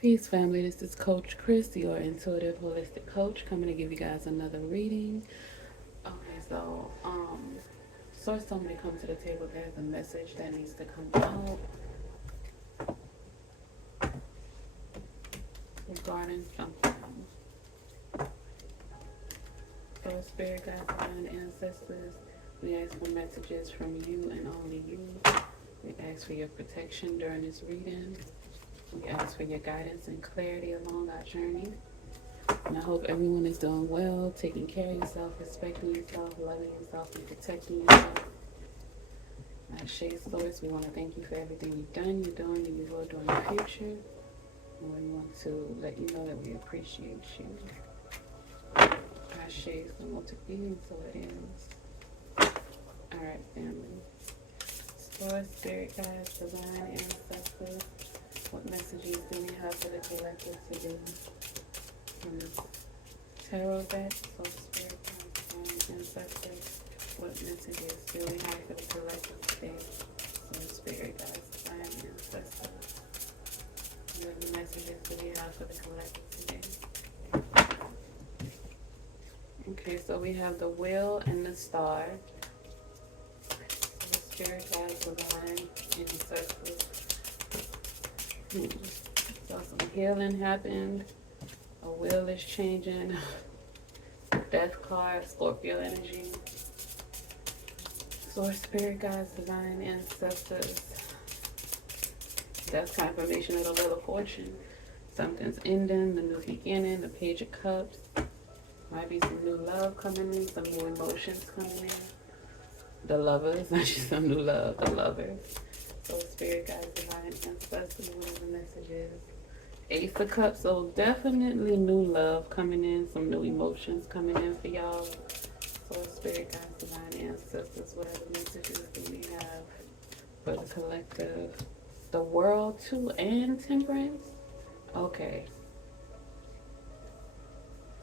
Peace, family. This is Coach Chris, your intuitive holistic coach, coming to give you guys another reading. Okay, so source told me to come to the table. There's a message that needs to come out regarding something. So, spirit guides and ancestors, we ask for messages from you and only you. We ask for your protection during this reading. We ask for your guidance and clarity along our journey. And I hope everyone is doing well, taking care of yourself, respecting yourself, loving yourself, and protecting yourself. At Shade Source, we want to thank you for everything you've done, you're doing, and you will do in the future. And we want to let you know that we appreciate you. Our Shade will to be, and so it is. Alright, family. Source, spirit guides, divine ancestors, what messages do we have for the collective today? From the tarot deck, so spirit guides, divine ancestors, what messages do we have for the collective today? So spirit guides, divine ancestors, what messages do we have for the collective today? Okay, so we have the wheel and the star. So the spirit guides, divine ancestors. So some healing happened. A wheel is changing. Death card, Scorpio energy. Source, spirit guides, divine ancestors. That's confirmation of the Wheel of Fortune. Something's ending, the new beginning, the Page of Cups. Might be some new love coming in, some new emotions coming in. The lovers, actually some new love, the lovers. So spirit guides, divine ancestors, what are the messages? Ace of Cups, so definitely new love coming in, some new emotions coming in for y'all. So spirit guides, divine ancestors, what are the messages do we have for the collective? The world too, and temperance? Okay.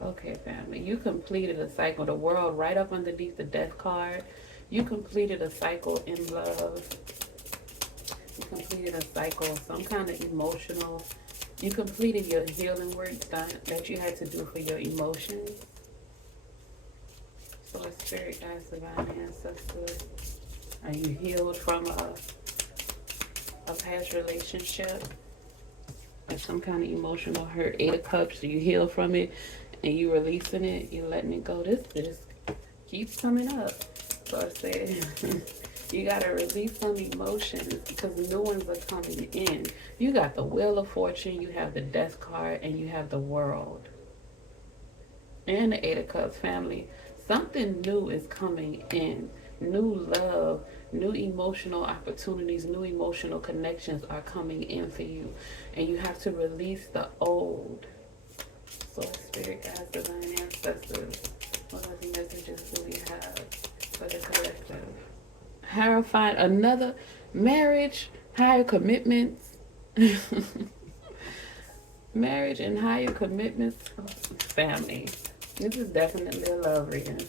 Okay, family. You completed a cycle. The world right up underneath the death card. You completed a cycle in love. You completed a cycle, some kind of emotional. You completed your healing work that you had to do for your emotions. So spirit guides, divine ancestors. Are you healed from a past relationship? Like some kind of emotional hurt. 8 of Cups, you heal from it and you releasing it, you letting it go. This keeps coming up. So I said, you got to release some emotions because new ones are coming in. You got the Wheel of Fortune, you have the Death card, and you have the World. And the 8 of Cups, family. Something new is coming in. New love, new emotional opportunities, new emotional connections are coming in for you. And you have to release the old. So spirit guides, divine ancestors, what other messages do we have for the collective? Hierophant, another marriage, higher commitments. Marriage and higher commitments, family. This is definitely a love reading.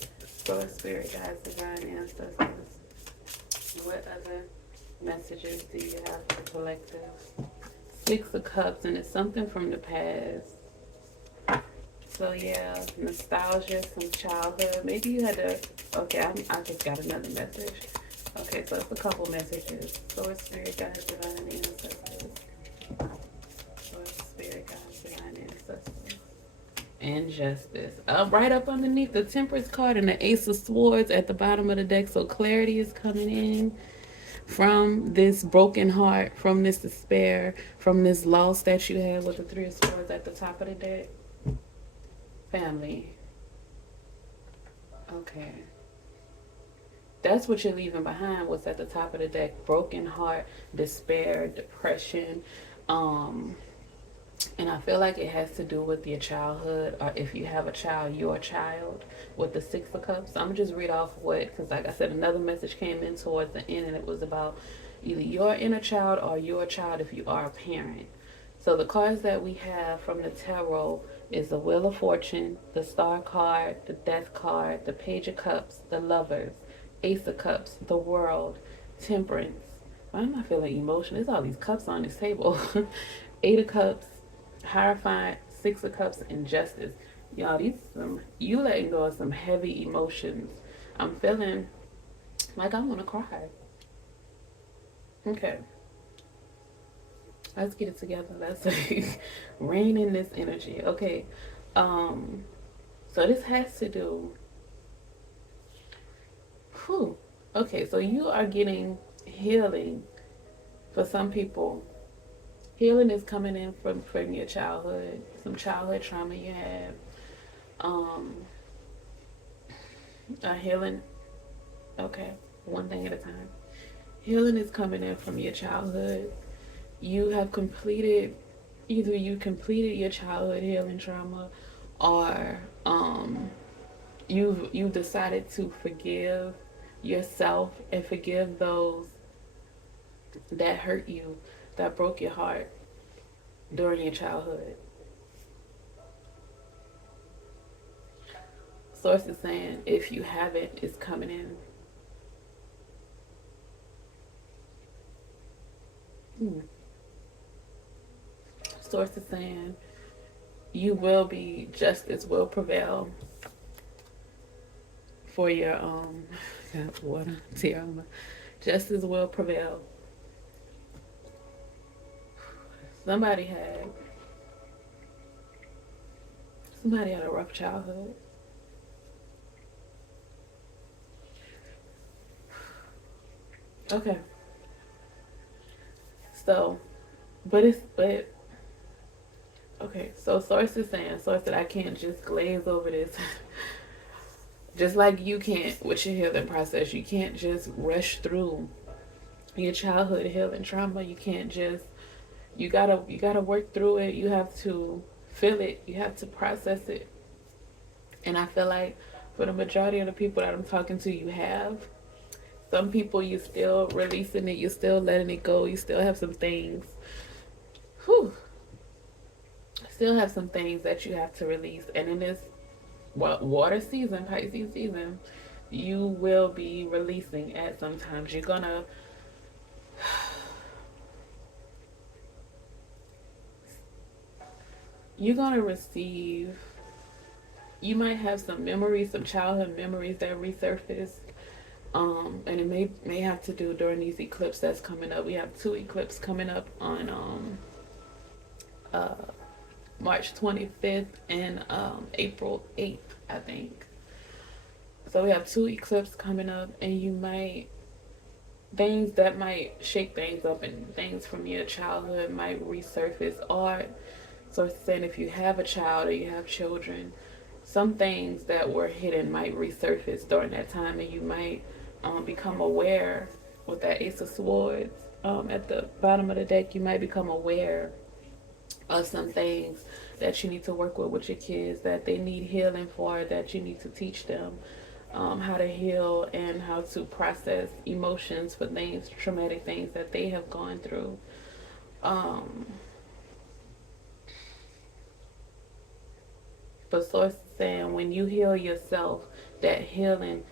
So spirit guides, divine ancestors, what other messages do you have for the collective? 6 of Cups, and it's something from the past. So yeah, nostalgia, some childhood. Maybe you had to, okay, I just got another message. Okay, so it's a couple messages. Source, spirit guides, divine ancestors. Source, spirit guides, divine ancestors. And justice. Right up underneath the Temperance card and the Ace of Swords at the bottom of the deck. So clarity is coming in from this broken heart, from this despair, from this loss that you had with the 3 of Swords at the top of the deck. Family. Okay. That's what you're leaving behind. What's at the top of the deck? Broken heart, despair, depression. And I feel like it has to do with your childhood, or if you have a child, your child, with the 6 of Cups. So I'm going to just read off what, because like I said, another message came in towards the end, and it was about either your inner child or your child if you are a parent. So the cards that we have from the tarot is the Wheel of Fortune, the Star card, the Death card, the Page of Cups, the Lovers, Ace of Cups, the World, Temperance. Why am I feeling emotional? There's all these cups on this table. 8 of Cups, Hierophant, Six of Cups, and Justice. Y'all, these you letting go of some heavy emotions. I'm feeling like I want to cry. Okay, let's get it together. Let's rein in this energy. Okay, so this has to do. Whew. Okay, so you are getting healing. For some people, healing is coming in from your childhood, some childhood trauma you have. A healing. Okay, one thing at a time. Healing is coming in from your childhood. You have completed, either you completed your childhood healing trauma, or you've decided to forgive yourself and forgive those that hurt you, that broke your heart during your childhood. Source is saying if you haven't, it's coming in. Source is saying you will be, justice will prevail for your water, tear. Justice will prevail. Somebody had a rough childhood. Okay. So, but okay. So source is saying, source, that I can't just glaze over this. Just like you can't with your healing process, you can't just rush through your childhood healing trauma. You can't just, you gotta work through it. You have to feel it. You have to process it. And I feel like for the majority of the people that I'm talking to, you have. Some people, you still releasing it, you still letting it go, you still have some things. Whew. Still have some things that you have to release. And in this water season, Pisces season, you will be releasing at some times. You're gonna receive, you might have some memories, some childhood memories that resurface. And it may have to do during these eclipses that's coming up. We have 2 eclipses coming up on March 25th and April 8th, I think. So we have 2 eclipses coming up, and you might, things that might shake things up and things from your childhood might resurface. Or, so it's saying if you have a child or you have children, some things that were hidden might resurface during that time, and you might become aware with that Ace of Swords at the bottom of the deck. You might become aware of some things that you need to work with your kids, that they need healing for, that you need to teach them how to heal and how to process emotions for things, traumatic things that they have gone through. But source is saying when you heal yourself, that healing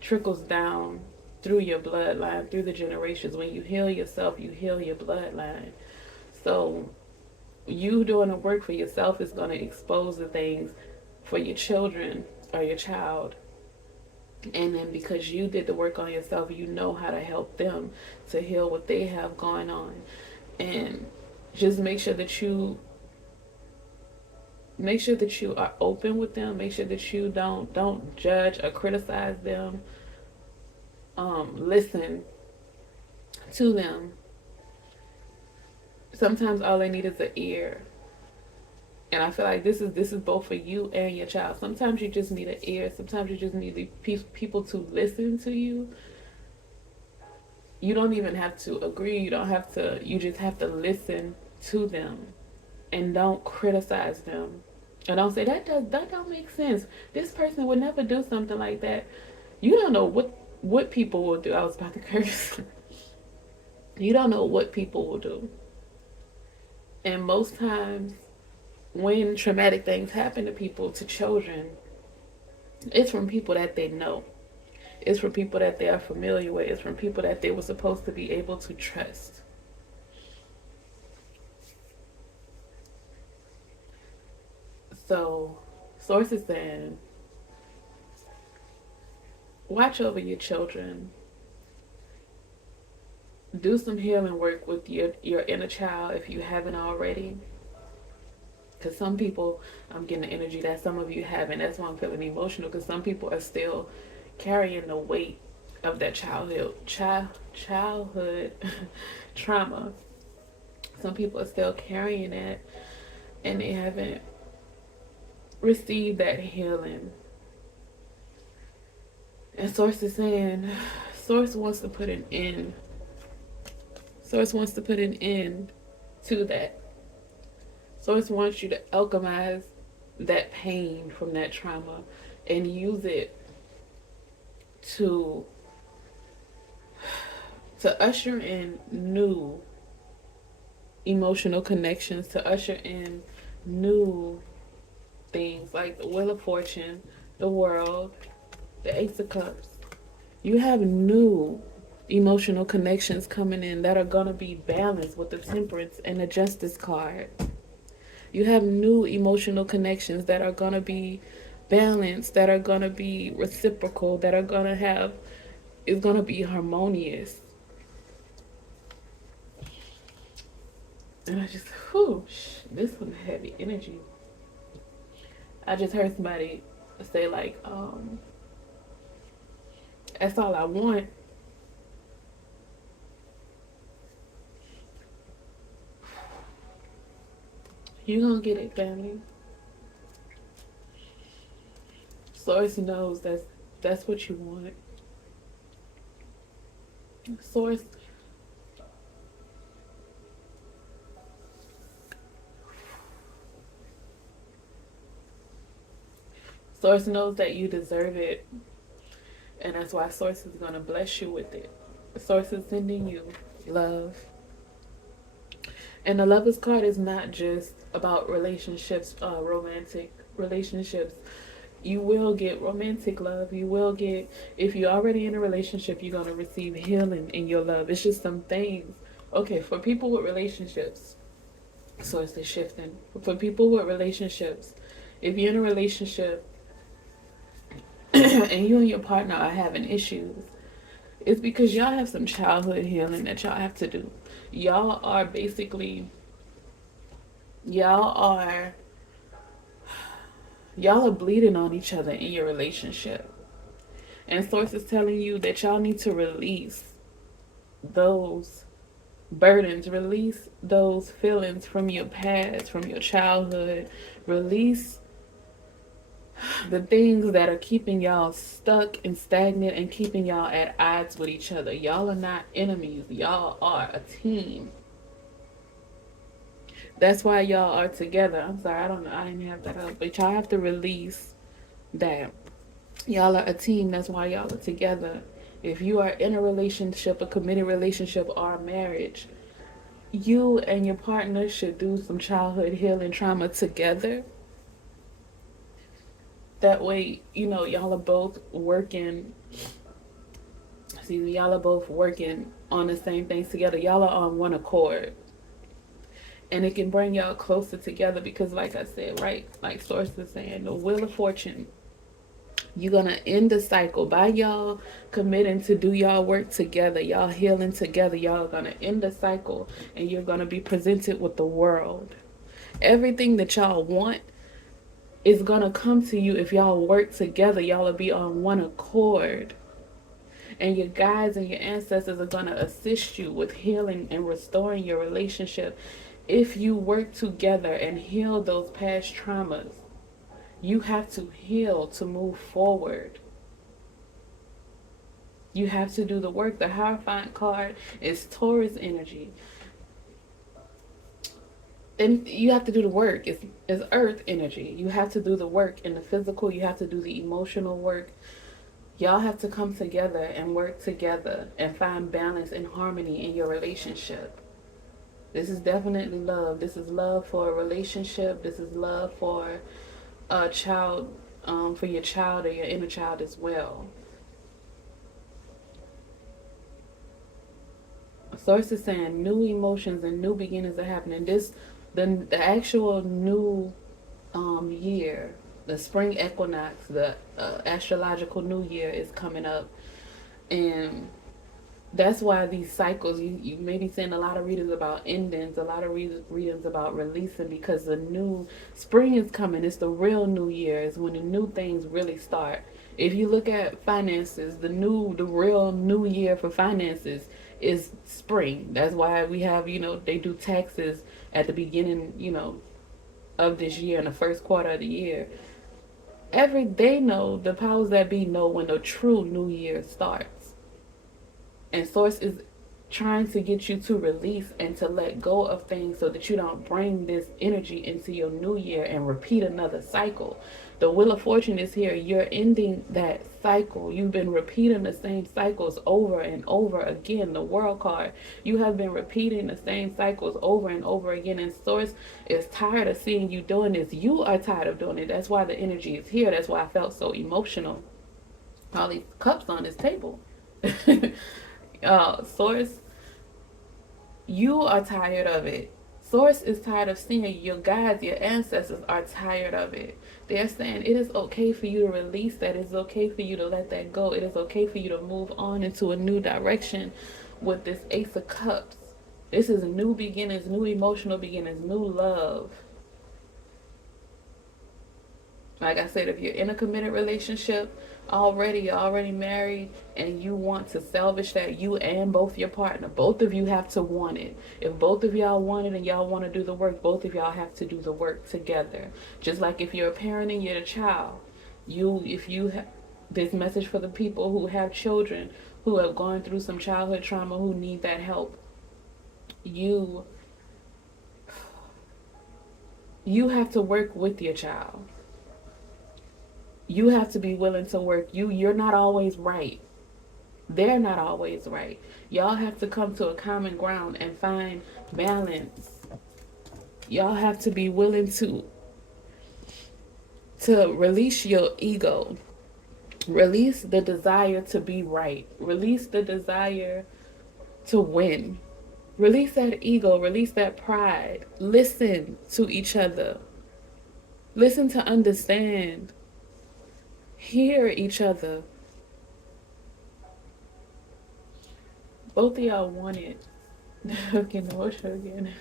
trickles down through your bloodline, through the generations. When you heal yourself, you heal your bloodline. So you doing the work for yourself is going to expose the things for your children or your child. And then because you did the work on yourself, you know how to help them to heal what they have going on. And just make sure that you are open with them. Make sure that you don't judge or criticize them. Listen to them. Sometimes all they need is an ear. And I feel like this is both for you and your child. Sometimes you just need an ear. Sometimes you just need the people to listen to you. You don't even have to agree. You just have to listen to them. And don't criticize them. And don't say, that don't make sense. This person would never do something like that. You don't know what people will do. I was about to curse. You don't know what people will do. And most times when traumatic things happen to people, to children, it's from people that they know. It's from people that they are familiar with. It's from people that they were supposed to be able to trust. So, Source is saying, watch over your children. Do some healing work with your inner child if you haven't already. Because some people, I'm getting the energy that some of you haven't. That's why I'm feeling emotional. Because some people are still carrying the weight of that childhood trauma. Some people are still carrying it, and they haven't received that healing. And Source is saying, Source wants to put an end. Source wants to put an end to that. Source wants you to alchemize that pain from that trauma and use it to usher in new emotional connections, to usher in new things like the Wheel of Fortune, the World, the Ace of Cups. You have new emotional connections coming in that are going to be balanced with the Temperance and the Justice card. You have new emotional connections that are going to be balanced, that are going to be reciprocal, that are going to have, it's going to be harmonious. And I just, this was heavy energy. I just heard somebody say like, that's all I want. You're gonna get it, family. Source knows that's what you want. Source knows that you deserve it. And that's why Source is gonna bless you with it. Source is sending you love. And the Lovers card is not just about relationships, romantic relationships. You will get romantic love. You will get, if you're already in a relationship, you're going to receive healing in your love. It's just some things. Okay, for people with relationships, so it's the shifting. For people with relationships, if you're in a relationship and you and your partner are having issues, it's because y'all have some childhood healing that y'all have to do. Y'all are bleeding on each other in your relationship. And Source is telling you that y'all need to release those burdens, release those feelings from your past, from your childhood, release the things that are keeping y'all stuck and stagnant and keeping y'all at odds with each other. Y'all are not enemies. Y'all are a team. That's why y'all are together. I'm sorry, I don't know. I didn't have that up. But y'all have to release that. Y'all are a team. That's why y'all are together. If you are in a relationship, a committed relationship, or a marriage, you and your partner should do some childhood healing trauma together. That way, y'all are both working. Y'all are both working on the same things together. Y'all are on one accord. And it can bring y'all closer together because, like I said, right, like Source is saying, the Wheel of Fortune, you're going to end the cycle. By y'all committing to do y'all work together, y'all healing together, y'all are going to end the cycle and you're going to be presented with the world. Everything that y'all want is going to come to you if y'all work together. Y'all will be on one accord. And your guides and your ancestors are going to assist you with healing and restoring your relationship. If you work together and heal those past traumas, you have to heal to move forward. You have to do the work. The Hierophant card is Taurus energy. And you have to do the work. It's Earth energy. You have to do the work in the physical. You have to do the emotional work. Y'all have to come together and work together and find balance and harmony in your relationship. This is definitely love. This is love for a relationship. This is love for a child, for your child or your inner child as well. Source is saying new emotions and new beginnings are happening. The actual new year, the spring equinox, the astrological new year is coming up, and that's why these cycles, you may be seeing a lot of readings about endings, a lot of readings about releasing, because the new spring is coming. It's the real new year, is when the new things really start. If you look at finances, the real new year for finances is spring. That's why we have, they do taxes at the beginning, of this year, in the first quarter of the year. They know, the powers that be know when the true new year starts. And source is trying to get you to release and to let go of things so that you don't bring this energy into your new year and repeat another cycle. The Wheel of Fortune is here. You're ending that cycle. You've been repeating the same cycles over and over again. The World card, you have been repeating the same cycles over and over again. And source is tired of seeing you doing this. You are tired of doing it. That's why the energy is here. That's why I felt so emotional. All these cups on this table. Source, you are tired of it. Source is tired of seeing it. Your guides, your ancestors are tired of it. They're saying it is okay for you to release that. It's okay for you to let that go. It is okay for you to move on into a new direction with this Ace of Cups. This is new beginnings, new emotional beginnings, new love. Like I said, if you're in a committed relationship you're already married, and you want to salvage that, you and both your partner, both of you have to want it. If both of y'all want it and y'all want to do the work, both of y'all have to do the work together. Just like if you're a parent and you're a child, this message for the people who have children who have gone through some childhood trauma, who need that help. You have to work with your child. You have to be willing to work. You're not always right. They're not always right. Y'all have to come to a common ground and find balance. Y'all have to be willing to release your ego. Release the desire to be right. Release the desire to win. Release that ego. Release that pride. Listen to each other. Listen to understand. Hear each other. Both of y'all want it. I'm getting emotional again.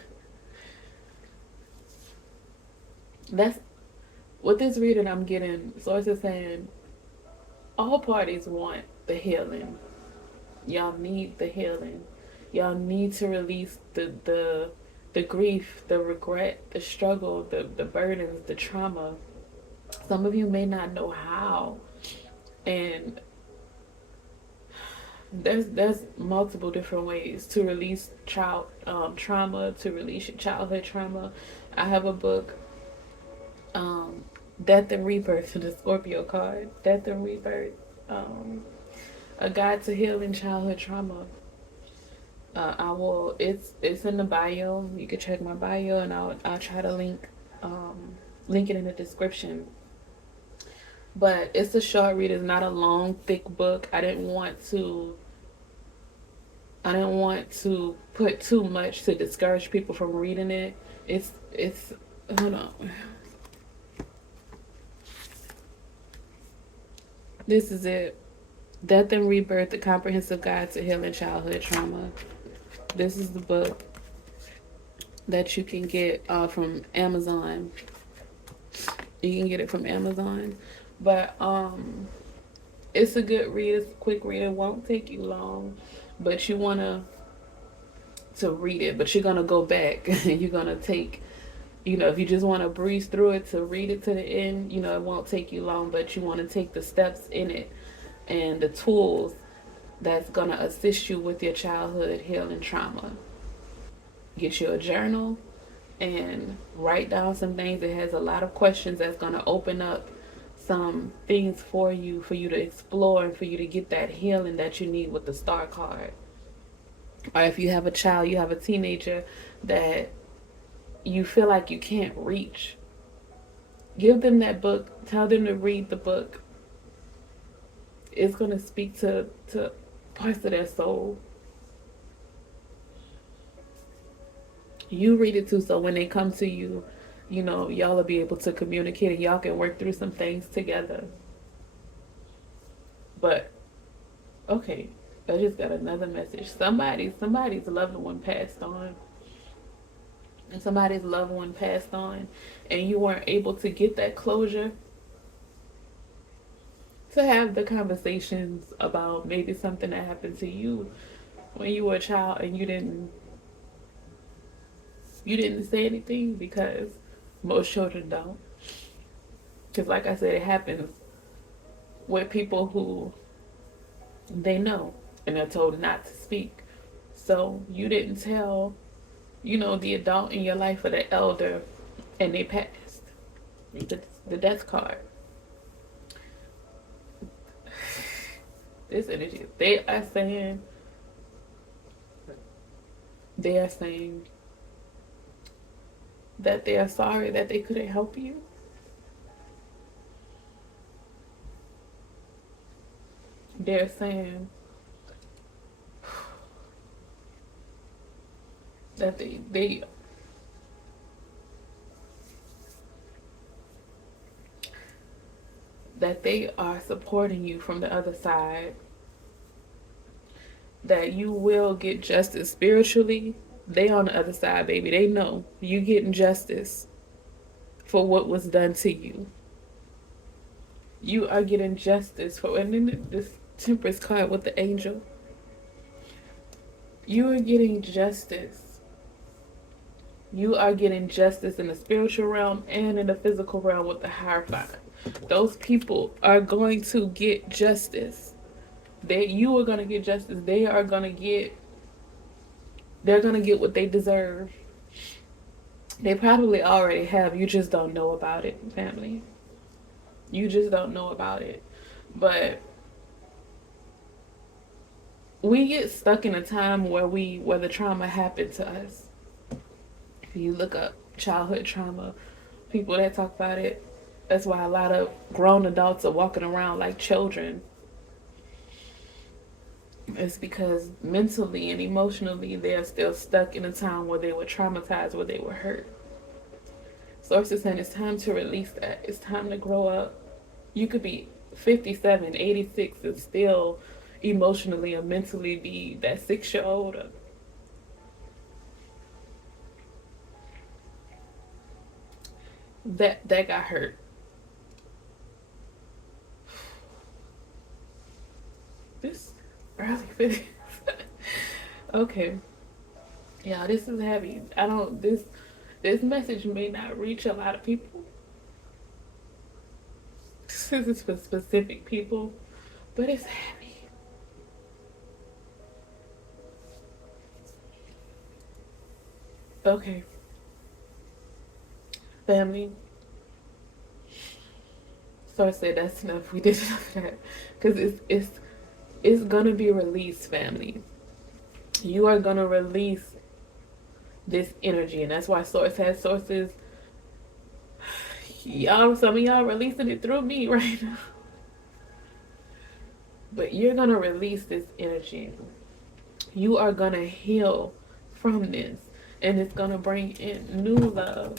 That's with this reading I'm getting. Source is saying all parties want the healing. Y'all need the healing. Y'all need to release the grief, the regret, the struggle, the burdens, the trauma. Some of you may not know how, and there's multiple different ways to release trauma, to release your childhood trauma. I have a book, Death and Rebirth, the Scorpio card. Death and Rebirth, a guide to healing childhood trauma. It's in the bio. You can check my bio, and I'll try to link it in the description. But it's a short read. It's not a long, thick book. I didn't want to put too much to discourage people from reading it. It's hold on. This is it. Death and Rebirth, the Comprehensive Guide to Healing Childhood Trauma. This is the book that you can get from Amazon. You can get it from Amazon. But it's a good read. It's a quick read. It won't take you long. But you want to read it. But you're going to go back. You're going to take, if you just want to breeze through it, to read it to the end, it won't take you long. But you want to take the steps in it and the tools that's going to assist you with your childhood healing trauma. Get you a journal and write down some things. It has a lot of questions that's going to open up some things for you to explore, and for you to get that healing that you need with the Star card. Or if you have a child, you have a teenager that you feel like you can't reach, give them that book. Tell them to read the book. It's going to speak to parts of their soul. You read it too, so when they come to you, you know, y'all will be able to communicate and y'all can work through some things together. But okay, I just got another message. Somebody's loved one passed on. And somebody's loved one passed on and you weren't able to get that closure, to have the conversations about maybe something that happened to you when you were a child and you didn't say anything, because most children don't. Because like I said, it happens with people who they know and they're told not to speak. So you didn't tell, you know, the adult in your life or the elder, and they passed. The death card. This energy. They are saying that they are sorry that they couldn't help you. They're saying that they are supporting you from the other side, that you will get justice spiritually. They on the other side, baby. They know you getting justice for what was done to you. You are getting justice for, and then this Temperance card with the angel. You are getting justice. You are getting justice in the spiritual realm and in the physical realm with the Hierophant. Those people are going to get justice. You are gonna get justice. They're gonna get what they deserve. They probably already have. You just don't know about it, family. You just don't know about it. But we get stuck in a time where the trauma happened to us. If you look up childhood trauma, people that talk about it, that's why a lot of grown adults are walking around like children. It's because mentally and emotionally they're still stuck in a time where they were traumatized, where they were hurt. Source is saying it's time to release that. It's time to grow up. You could be 57, 86 and still emotionally or mentally be that 6-year-old. That got hurt. This early 50s. Okay. Yeah, this is heavy. This message may not reach a lot of people. This is for specific people, but it's heavy. Okay. Family. So I said that's enough. We did enough of that. Because it's gonna be released, family. You are gonna release this energy, and that's why Source has sources. Some of y'all releasing it through me right now. But you're gonna release this energy. You are gonna heal from this, and it's gonna bring in new love.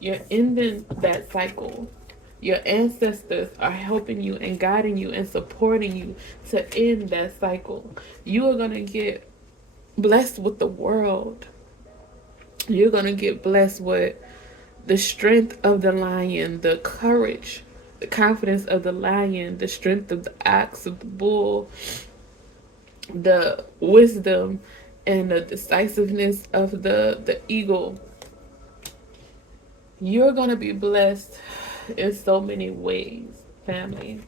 You're ending that cycle. Your ancestors are helping you and guiding you and supporting you to end that cycle. You are gonna get blessed with the world. You're gonna get blessed with the strength of the lion, the courage, the confidence of the lion, the strength of the ox, of the bull, the wisdom and the decisiveness of the eagle. You're going to be blessed in so many ways, family.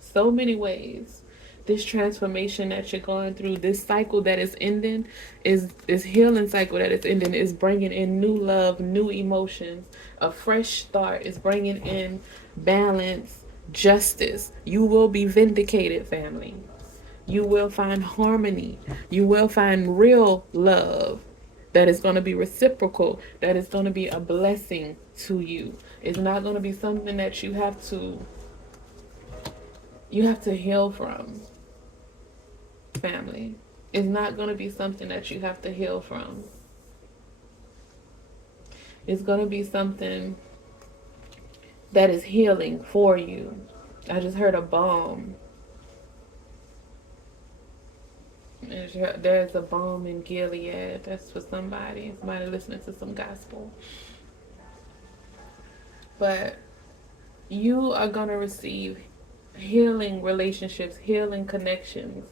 So many ways. This transformation that you're going through, this cycle that is ending, is this healing cycle that is ending, is bringing in new love, new emotions, a fresh start. Is bringing in balance, justice. You will be vindicated, family. You will find harmony. You will find real love that is going to be reciprocal, that is going to be a blessing to you. It's not going to be something that you have to heal from, family. It's not going to be something that you have to heal from. It's going to be something that is healing for you. I just heard a balm. There's a balm in Gilead. That's for somebody. Somebody listening to some gospel. But you are going to receive healing relationships, healing connections.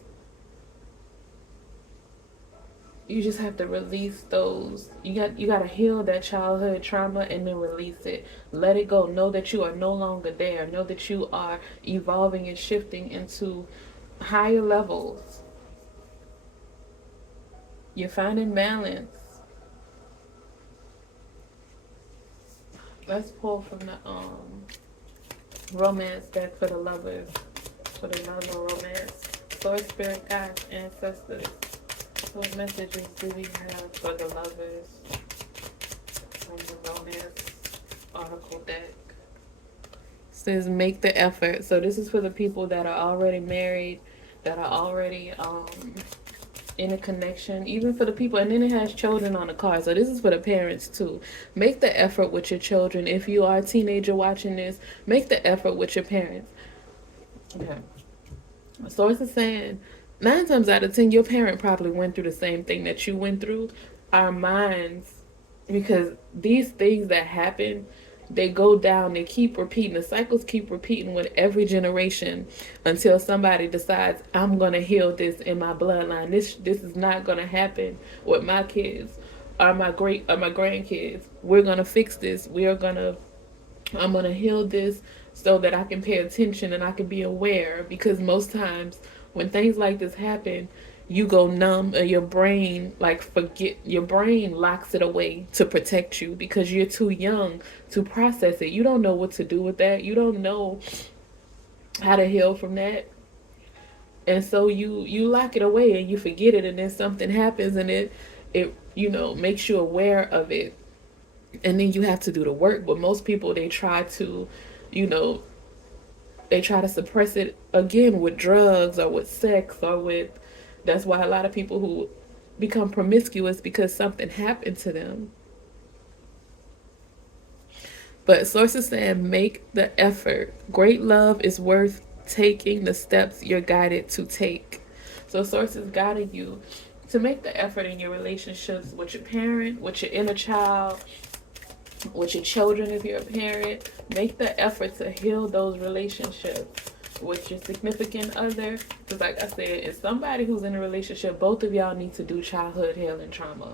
You just have to release those. You got to heal that childhood trauma and then release it. Let it go. Know that you are no longer there. Know that you are evolving and shifting into higher levels. You're finding balance. Let's pull from the romance deck for the lovers. For the love of romance. Source, spirit, guides, ancestors. What messages do we have for the lovers from the romance oracle deck? It says make the effort. So this is for the people that are already married, that are already in a connection, even for the people, and then it has children on the card. So this is for the parents too. Make the effort with your children. If you are a teenager watching this, make the effort with your parents. Okay. Source is saying 9 times out of 10, your parent probably went through the same thing that you went through. Our minds, because these things that happen, they go down, they keep repeating. The cycles keep repeating with every generation until somebody decides, I'm going to heal this in my bloodline. This is not going to happen with my kids or my grandkids. We're going to fix this. I'm going to heal this so that I can pay attention and I can be aware, because most times when things like this happen, you go numb, or your brain your brain locks it away to protect you because you're too young to process it. You don't know what to do with that. You don't know how to heal from that. And so you lock it away and you forget it, and then something happens and it makes you aware of it. And then you have to do the work. But most people, they try to suppress it again with drugs or with sex or with. That's why a lot of people who become promiscuous, because something happened to them. But sources saying make the effort. Great love is worth taking the steps you're guided to take. So sources guiding you to make the effort in your relationships with your parent, with your inner child, with your children if you're a parent. Make the effort to heal those relationships with your significant other. Because like I said, it's somebody who's in a relationship. Both of y'all need to do childhood healing trauma.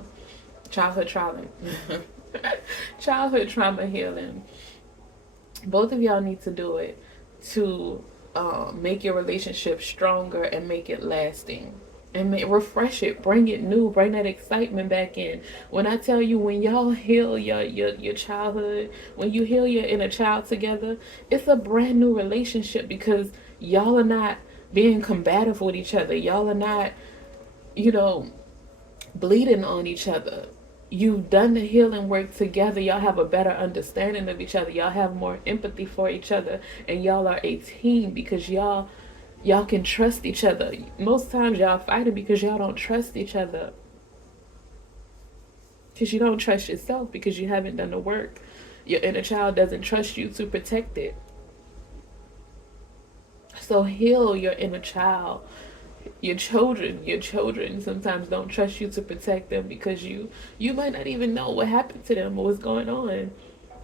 Childhood trauma. Childhood trauma healing. Both of y'all need to do it to make your relationship stronger and make it lasting. And refresh it, bring it new, bring that excitement back in. When I tell you, when y'all heal your childhood, when you heal your inner child together, it's a brand new relationship, because y'all are not being combative with each other. Y'all are not, bleeding on each other. You've done the healing work together. Y'all have a better understanding of each other. Y'all have more empathy for each other, and y'all are a team because y'all can trust each other. Most times y'all fighting because y'all don't trust each other. Because you don't trust yourself, because you haven't done the work. Your inner child doesn't trust you to protect it. So heal your inner child. Your children sometimes don't trust you to protect them, because you might not even know what happened to them or what's going on.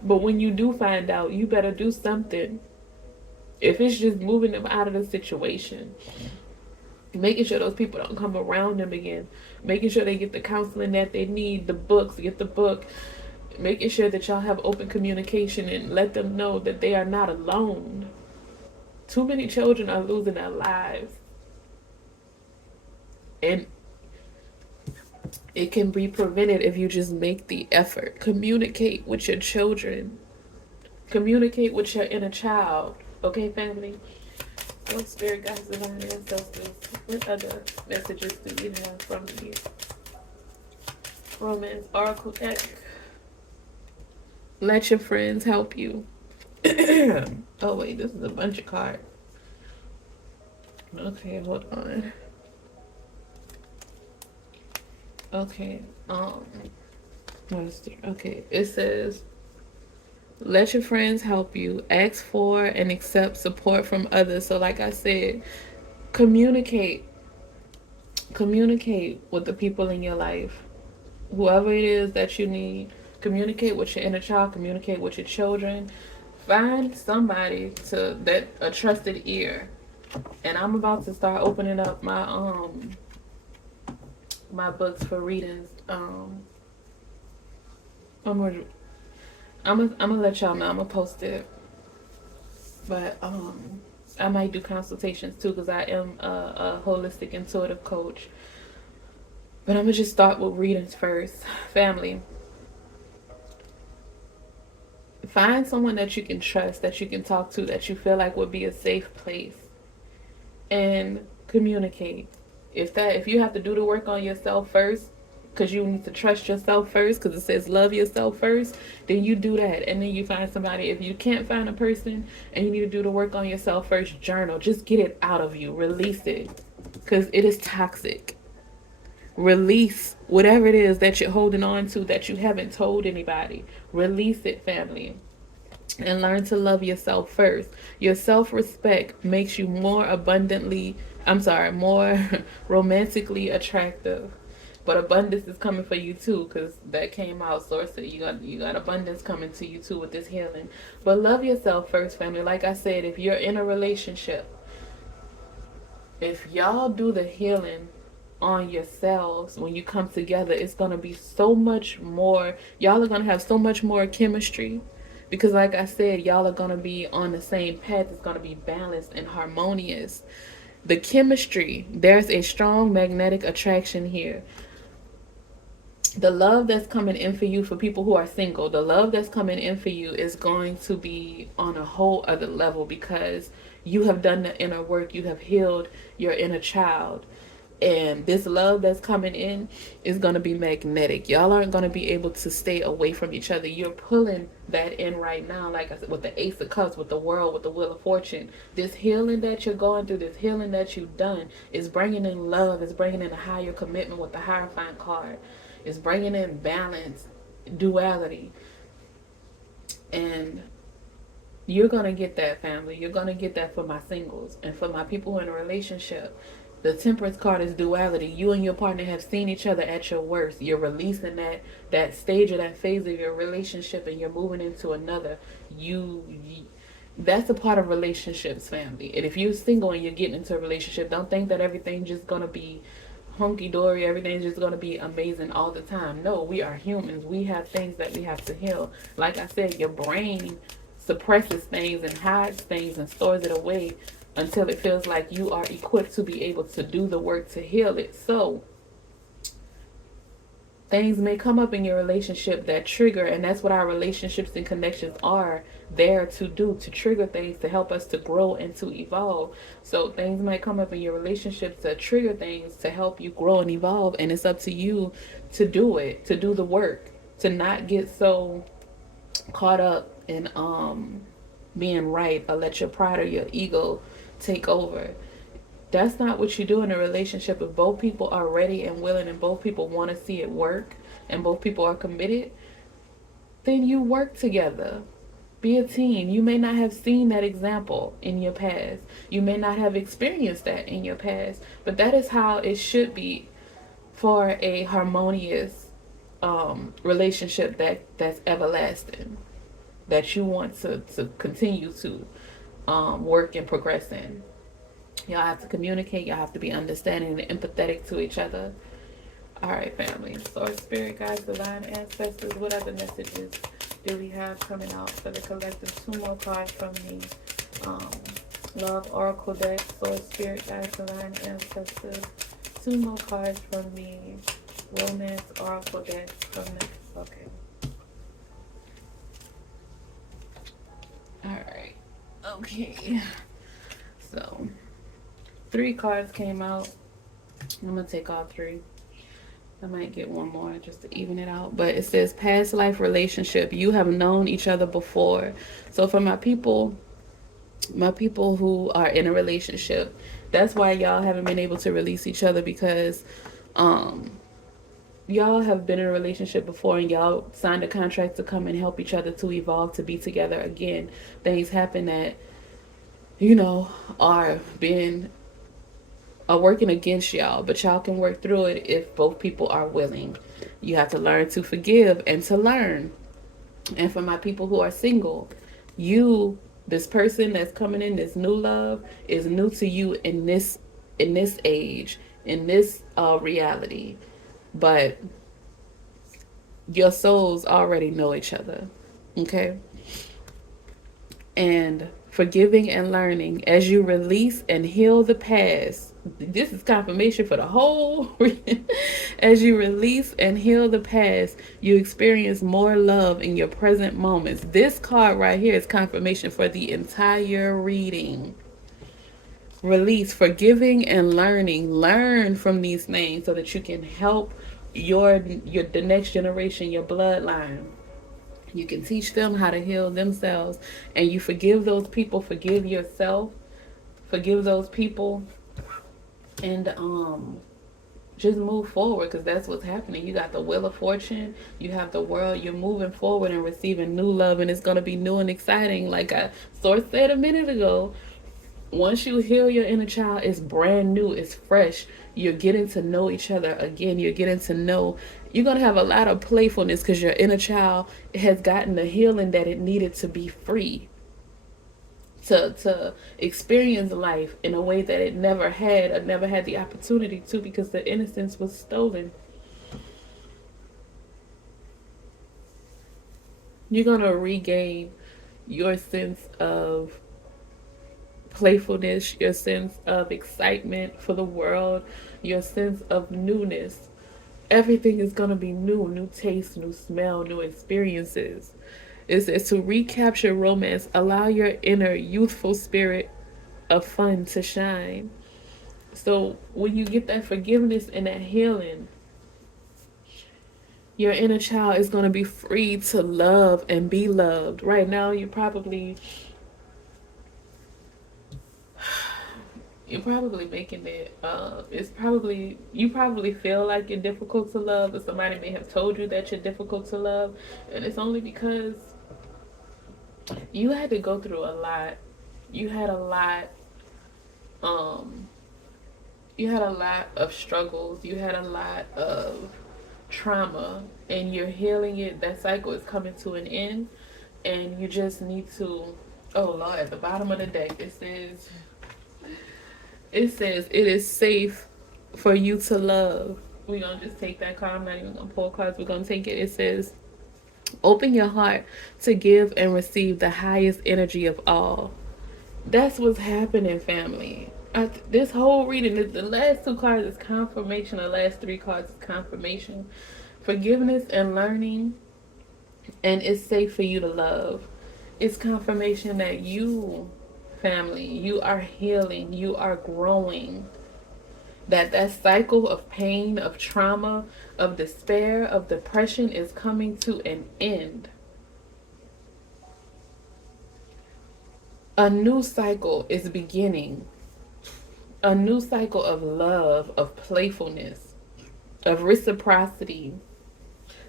But when you do find out, you better do something. If it's just moving them out of the situation, making sure those people don't come around them again, making sure they get the counseling that they need, the books, get the book, making sure that y'all have open communication and let them know that they are not alone. Too many children are losing their lives. And it can be prevented if you just make the effort. Communicate with your children. Communicate with your inner child. Okay, family? So, spirit guides, divine ancestors, what other messages do we have from the romance oracle deck? Let your friends help you. Oh, wait, this is a bunch of cards. Okay, hold on. Okay, Okay, it says, let your friends help you. Ask for and accept support from others. So, like I said, communicate. Communicate with the people in your life. Whoever it is that you need, communicate with your inner child, communicate with your children. Find somebody to that a trusted ear. And I'm about to start opening up my books for readings. I'm gonna I'm gonna let y'all know. I'm gonna post it, but I might do consultations too because I am a holistic intuitive coach. But I'm gonna just start with readings first. Family, find someone that you can trust, that you can talk to, that you feel like would be a safe place, and communicate. If you have to do the work on yourself first, because you need to trust yourself first, because it says love yourself first, then you do that, and then you find somebody. If you can't find a person and you need to do the work on yourself first, journal. Just get it out of you, release it, because it is toxic. Release whatever it is that you're holding on to that you haven't told anybody. Release it, family, and learn to love yourself first. Your self-respect makes you more romantically attractive. But abundance is coming for you too, because that came out. Source said you got abundance coming to you too with this healing. But love yourself first, family. Like I said, if you're in a relationship, if y'all do the healing on yourselves when you come together, it's gonna be so much more. Y'all are gonna have so much more chemistry because, like I said, y'all are gonna be on the same path. It's gonna be balanced and harmonious. The chemistry, there's a strong magnetic attraction here. The love that's coming in for you, for people who are single, the love that's coming in for you is going to be on a whole other level because you have done the inner work. You have healed your inner child. And this love that's coming in is going to be magnetic. Y'all aren't going to be able to stay away from each other. You're pulling that in right now, like I said, with the Ace of Cups, with the World, with the Wheel of Fortune. This healing that you're going through, this healing that you've done is bringing in love. It's bringing in a higher commitment with the Hierophant card. It's bringing in balance, duality. And you're going to get that, family. You're going to get that for my singles and for my people who are in a relationship. The Temperance card is duality. You and your partner have seen each other at your worst. You're releasing that stage or that phase of your relationship, and you're moving into another. That's a part of relationships, family. And if you're single and you're getting into a relationship, don't think that everything's just gonna be hunky dory. Everything's just gonna be amazing all the time. No, we are humans. We have things that we have to heal. Like I said, your brain suppresses things and hides things and stores it away until it feels like you are equipped to be able to do the work to heal it. So things may come up in your relationship that trigger, and that's what our relationships and connections are there to do, to trigger things, to help us to grow and to evolve. So things might come up in your relationships that trigger things to help you grow and evolve, and it's up to you to do it, to do the work, to not get so caught up in being right, or let your pride or your ego take over. That's not what you do in a relationship. If both people are ready and willing and both people want to see it work and both people are committed, then you work together. Be a team. You may not have seen that example in your past. You may not have experienced that in your past, but that is how it should be for a harmonious relationship that's everlasting, that you want to continue to work and progress in. Y'all have to communicate. Y'all have to be understanding and empathetic to each other. All right, family. Source, spirit guides, divine ancestors. What other messages do we have coming out for the collective? 2 more cards from me. Love Oracle deck. Source, spirit guides, divine ancestors. 2 more cards from me. Romance Oracle deck from me. Okay. All right. Okay. So 3 cards came out. I'm gonna take all 3. I might get 1 more just to even it out. But it says past life relationship. You have known each other before. So for my people who are in a relationship, that's why y'all haven't been able to release each other, because y'all have been in a relationship before and y'all signed a contract to come and help each other to evolve, to be together again. Things happen that, you know, are being are working against y'all, but y'all can work through it if both people are willing. You have to learn to forgive and to learn. And for my people who are single, you, this person that's coming in, this new love, is new to you in this age, in this reality. But your souls already know each other. Okay? And forgiving and learning as you release and heal the past. This is confirmation for the whole. As you release and heal the past, you experience more love in your present moments. This card right here is confirmation for the entire reading. Release, forgiving and learning. Learn from these things so that you can help your the next generation, your bloodline. You can teach them how to heal themselves, and you forgive those people, forgive yourself, forgive those people, and just move forward, because that's what's happening. You got the Wheel of Fortune, you have the World. You're moving forward and receiving new love, and it's going to be new and exciting. Like I Source said a minute ago, once you heal your inner child, it's brand new, it's fresh. You're getting to know each other again. You're getting to know. You're going to have a lot of playfulness because your inner child has gotten the healing that it needed to be free, to experience life in a way that it never had, or never had the opportunity to, because the innocence was stolen. You're going to regain your sense of playfulness, your sense of excitement for the world, your sense of newness. Everything is going to be new, new taste, new smell, new experiences. It says to recapture romance, allow your inner youthful spirit of fun to shine. So when you get that forgiveness and that healing, your inner child is going to be free to love and be loved. Right now, you're probably making it it's probably, you probably feel like you're difficult to love, or somebody may have told you that you're difficult to love, and it's only because you had to go through a lot. You had a lot, um you had a lot of struggles, you had a lot of trauma, and you're healing it. That cycle is coming to an end, and you just need to, oh Lord, at the bottom of the deck it says it is safe for you to love. We're gonna just take that card. I'm not even gonna pull cards. We're gonna take it. It says, open your heart to give and receive the highest energy of all. That's what's happening, family. This whole reading, the last two cards is confirmation. The last three cards is confirmation. Forgiveness and learning, and it's safe for you to love. It's confirmation that you, family, you are healing, you are growing. That cycle of pain, of trauma, of despair, of depression is coming to an end. A new cycle is beginning. A new cycle of love, of playfulness, of reciprocity,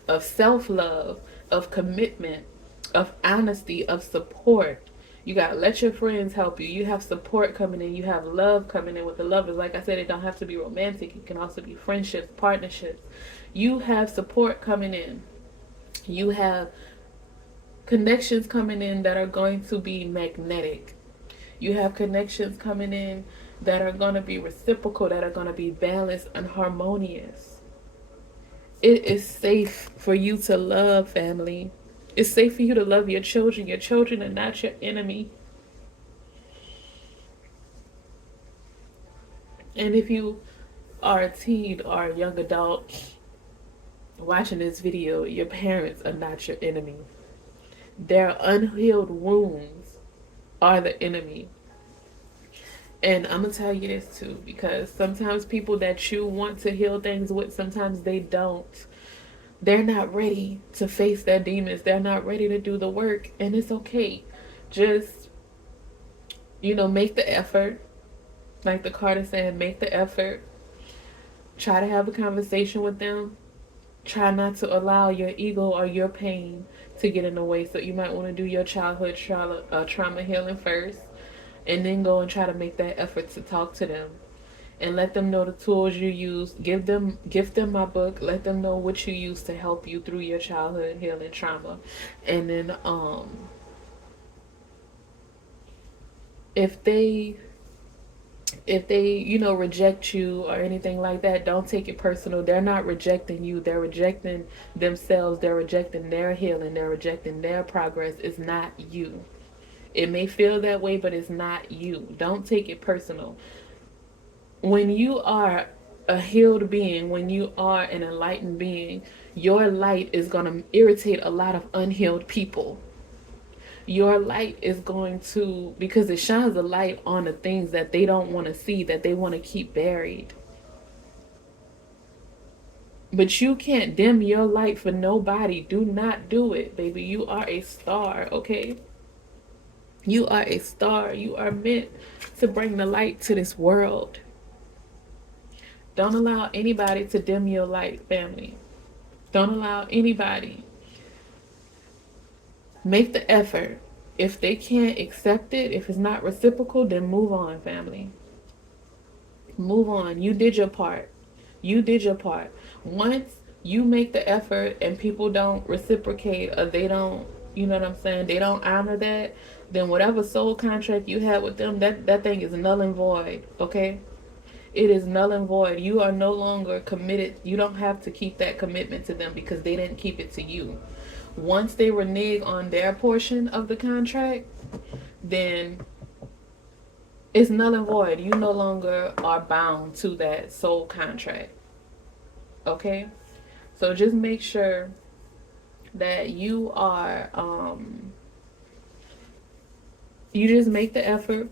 of self-love, of commitment, of honesty, of support. You gotta let your friends help you. You have support coming in. You have love coming in with the lovers. Like I said, it don't have to be romantic. It can also be friendships, partnerships. You have support coming in. You have connections coming in that are going to be magnetic. You have connections coming in that are going to be reciprocal, that are going to be balanced and harmonious. It is safe for you to love, family. It's safe for you to love your children. Your children are not your enemy. And if you are a teen or a young adult watching this video, your parents are not your enemy. Their unhealed wounds are the enemy. And I'm going to tell you this too, because sometimes people that you want to heal things with, sometimes they don't. They're not ready to face their demons. They're not ready to do the work. And it's okay. Just, make the effort. Like the card is saying, make the effort. Try to have a conversation with them. Try not to allow your ego or your pain to get in the way. So you might want to do your childhood trauma healing first, and then go and try to make that effort to talk to them and let them know the tools you use. Give them my book. Let them know what you use to help you through your childhood healing trauma. And then if they reject you or anything like that, don't take it personal. They're not rejecting you. They're rejecting themselves. They're rejecting their healing. They're rejecting their progress. It's not you. It may feel that way, but it's not you. Don't take it personal. When you are a healed being, when you are an enlightened being, your light is going to irritate a lot of unhealed people. Your light is going to, because it shines a light on the things that they don't want to see, that they want to keep buried. But you can't dim your light for nobody. Do not do it, baby. You are a star, okay? You are a star. You are meant to bring the light to this world. Don't allow anybody to dim your light, family. Don't allow anybody. Make the effort. If they can't accept it, if it's not reciprocal, then move on, family. Move on. You did your part. You did your part. Once you make the effort and people don't reciprocate, or they don't, you know what I'm saying, they don't honor that, then whatever soul contract you had with them, that thing is null and void, okay? It is null and void. You are no longer committed. You don't have to keep that commitment to them because they didn't keep it to you. Once they renege on their portion of the contract, then it's null and void. You no longer are bound to that soul contract. Okay? So just make sure that you are, you just make the effort,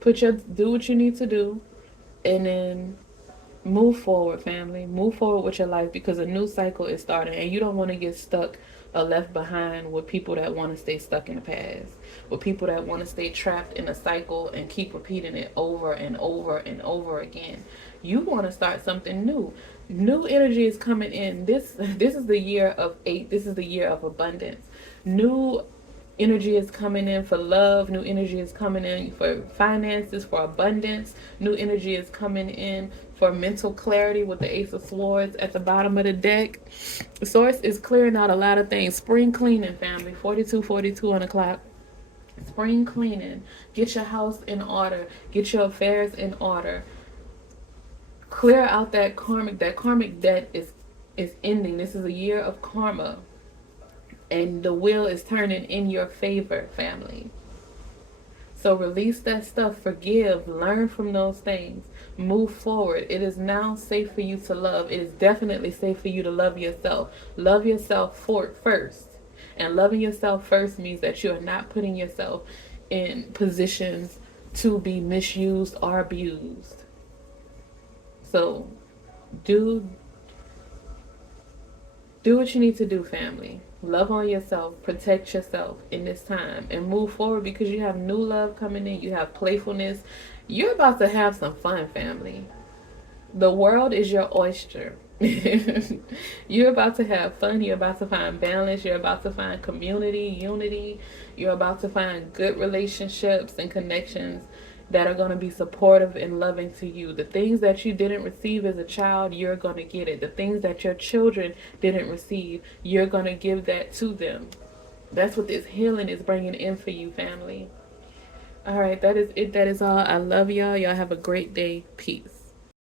do what you need to do, and then move forward, family. Move forward with your life, because a new cycle is starting, and you don't want to get stuck or left behind with people that want to stay stuck in the past, with people that want to stay trapped in a cycle and keep repeating it over and over and over again. You want to start something new. New energy is coming in. This is the year of 8. This is the year of abundance. New energy is coming in for love. New energy is coming in for finances, for abundance. New energy is coming in for mental clarity with the Ace of Swords at the bottom of the deck. The Source is clearing out a lot of things. Spring cleaning, family. 4242 on the clock. Spring cleaning. Get your house in order. Get your affairs in order. Clear out that karmic debt is ending. This is a year of karma. And the wheel is turning in your favor, family. So release that stuff. Forgive. Learn from those things. Move forward. It is now safe for you to love. It is definitely safe for you to love yourself. Love yourself first. And loving yourself first means that you are not putting yourself in positions to be misused or abused. So do what you need to do, family. Love on yourself. Protect yourself in this time. And move forward, because you have new love coming in. You have playfulness. You're about to have some fun, family. The world is your oyster. You're about to have fun. You're about to find balance. You're about to find community, unity. You're about to find good relationships and connections that are going to be supportive and loving to you. The things that you didn't receive as a child, you're going to get it. The things that your children didn't receive, you're going to give that to them. That's what this healing is bringing in for you, family. All right, that is it. That is all. I love y'all. Y'all have a great day. Peace.